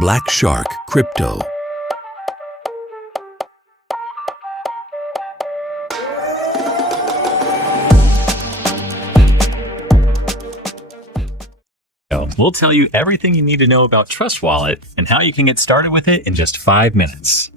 Black Shark Crypto. We'll tell you everything you need to know about TrustWallet and how you can get started with it in just 5 minutes.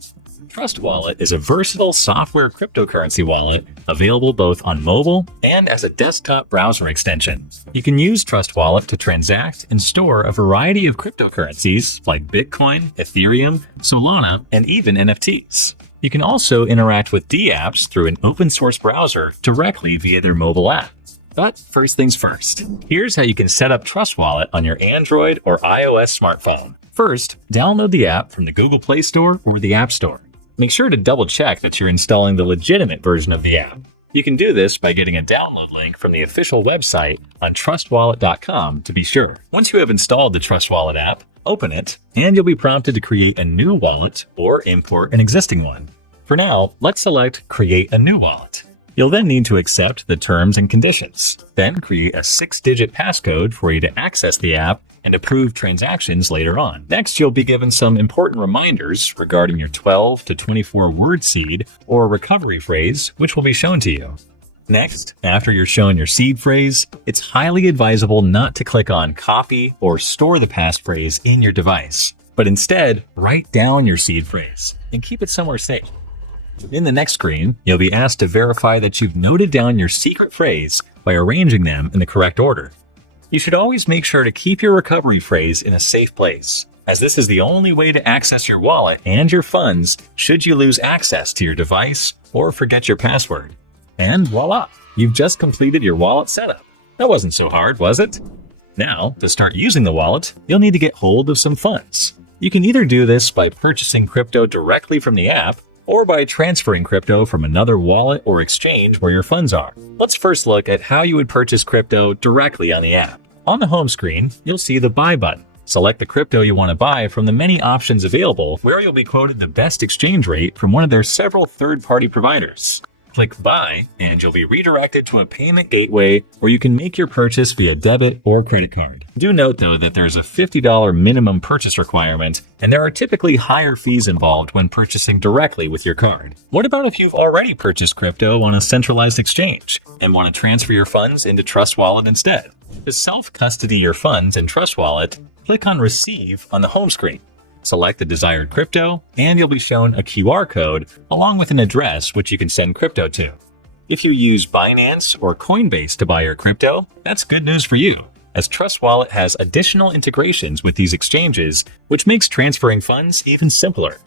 TrustWallet is a versatile software cryptocurrency wallet available both on mobile and as a desktop browser extension. You can use TrustWallet to transact and store a variety of cryptocurrencies like Bitcoin, Ethereum, Solana, and even NFTs. You can also interact with dApps through an open source browser directly via their mobile app. But first things first, here's how you can set up TrustWallet on your Android or iOS smartphone. First, download the app from the Google Play Store or the App Store. Make sure to double check that you're installing the legitimate version of the app. You can do this by getting a download link from the official website on TrustWallet.com to be sure. Once you have installed the TrustWallet app, open it, and you'll be prompted to create a new wallet or import an existing one. For now, let's select Create a New Wallet. You'll then need to accept the terms and conditions. Then create a 6-digit passcode for you to access the app and approve transactions later on. Next, you'll be given some important reminders regarding your 12 to 24 word seed or recovery phrase, which will be shown to you. Next, after you're shown your seed phrase, it's highly advisable not to click on copy or store the passphrase in your device, but instead write down your seed phrase and keep it somewhere safe. In the next screen, you'll be asked to verify that you've noted down your secret phrase by arranging them in the correct order. You should always make sure to keep your recovery phrase in a safe place, as this is the only way to access your wallet and your funds should you lose access to your device or forget your password. And voila, you've just completed your wallet setup. That wasn't so hard, was it? Now, to start using the wallet, you'll need to get hold of some funds. You can either do this by purchasing crypto directly from the app, or by transferring crypto from another wallet or exchange where your funds are. Let's first look at how you would purchase crypto directly on the app. On the home screen, you'll see the Buy button. Select the crypto you want to buy from the many options available, where you'll be quoted the best exchange rate from one of their several third-party providers. Click Buy, and you'll be redirected to a payment gateway where you can make your purchase via debit or credit card. Do note, though, that there's a $50 minimum purchase requirement, and there are typically higher fees involved when purchasing directly with your card. What about if you've already purchased crypto on a centralized exchange and want to transfer your funds into TrustWallet instead? To self-custody your funds in TrustWallet, click on Receive on the home screen. Select the desired crypto, and you'll be shown a QR code along with an address which you can send crypto to. If you use Binance or Coinbase to buy your crypto, that's good news for you, as TrustWallet has additional integrations with these exchanges, which makes transferring funds even simpler.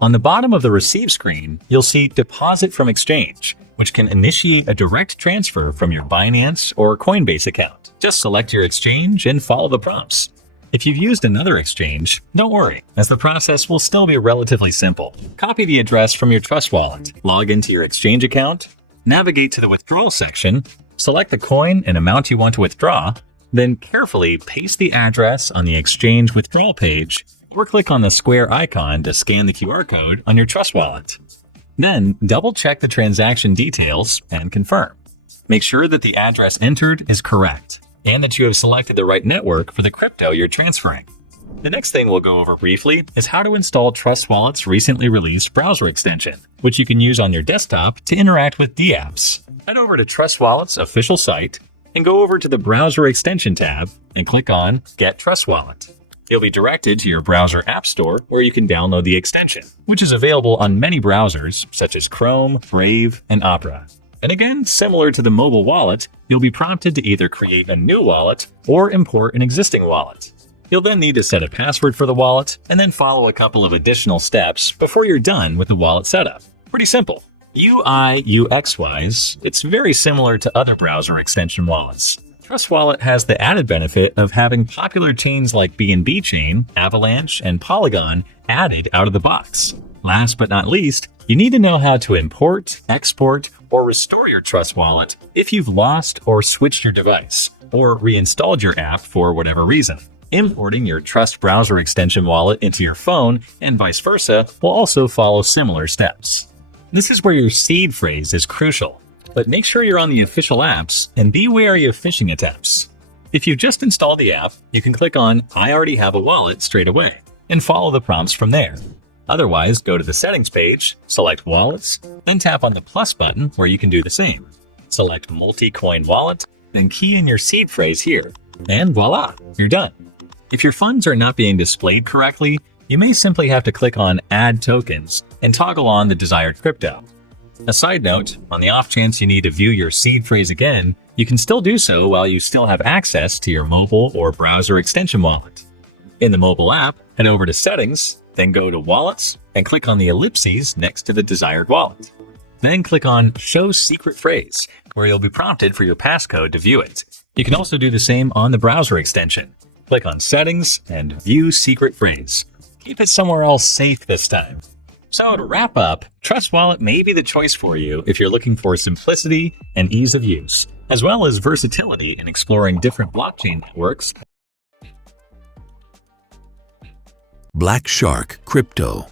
On the bottom of the Receive screen, you'll see Deposit from Exchange, which can initiate a direct transfer from your Binance or Coinbase account. Just select your exchange and follow the prompts. If you've used another exchange, don't worry, as the process will still be relatively simple. Copy the address from your TrustWallet, log into your exchange account, navigate to the withdrawal section, select the coin and amount you want to withdraw, then carefully paste the address on the exchange withdrawal page, or click on the square icon to scan the QR code on your TrustWallet. Then double-check the transaction details and confirm. Make sure that the address entered is correct, and that you have selected the right network for the crypto you're transferring. The next thing we'll go over briefly is how to install TrustWallet's recently released browser extension, which you can use on your desktop to interact with dApps. Head over to TrustWallet's official site and go over to the Browser Extension tab and click on Get TrustWallet. You'll be directed to your browser app store where you can download the extension, which is available on many browsers such as Chrome, Brave, and Opera. And again, similar to the mobile wallet, you'll be prompted to either create a new wallet or import an existing wallet. You'll then need to set a password for the wallet and then follow a couple of additional steps before you're done with the wallet setup. Pretty simple. UI/UX-wise, it's very similar to other browser extension wallets. TrustWallet has the added benefit of having popular chains like BNB Chain, Avalanche, and Polygon added out of the box. Last but not least, you need to know how to import, export, or restore your TrustWallet if you've lost or switched your device, or reinstalled your app for whatever reason. Importing your Trust browser extension wallet into your phone and vice versa will also follow similar steps. This is where your seed phrase is crucial, but make sure you're on the official apps and be wary of phishing attempts. If you've just installed the app, you can click on I already have a wallet straight away. and follow the prompts from there. Otherwise, go to the settings page, select wallets, then tap on the plus button where you can do the same. Select multi-coin wallet, then key in your seed phrase here, and voila, you're done. If your funds are not being displayed correctly, you may simply have to click on Add Tokens and toggle on the desired crypto. A side note, on the off chance you need to view your seed phrase again, you can still do so while you still have access to your mobile or browser extension wallet. In the mobile app, head over to Settings, then go to Wallets and click on the ellipses next to the desired wallet. Then click on Show Secret Phrase, where you'll be prompted for your passcode to view it. You can also do the same on the browser extension. Click on Settings and View Secret Phrase. Keep it somewhere else safe this time. So to wrap up, TrustWallet may be the choice for you if you're looking for simplicity and ease of use, as well as versatility in exploring different blockchain networks. Black Shark Crypto.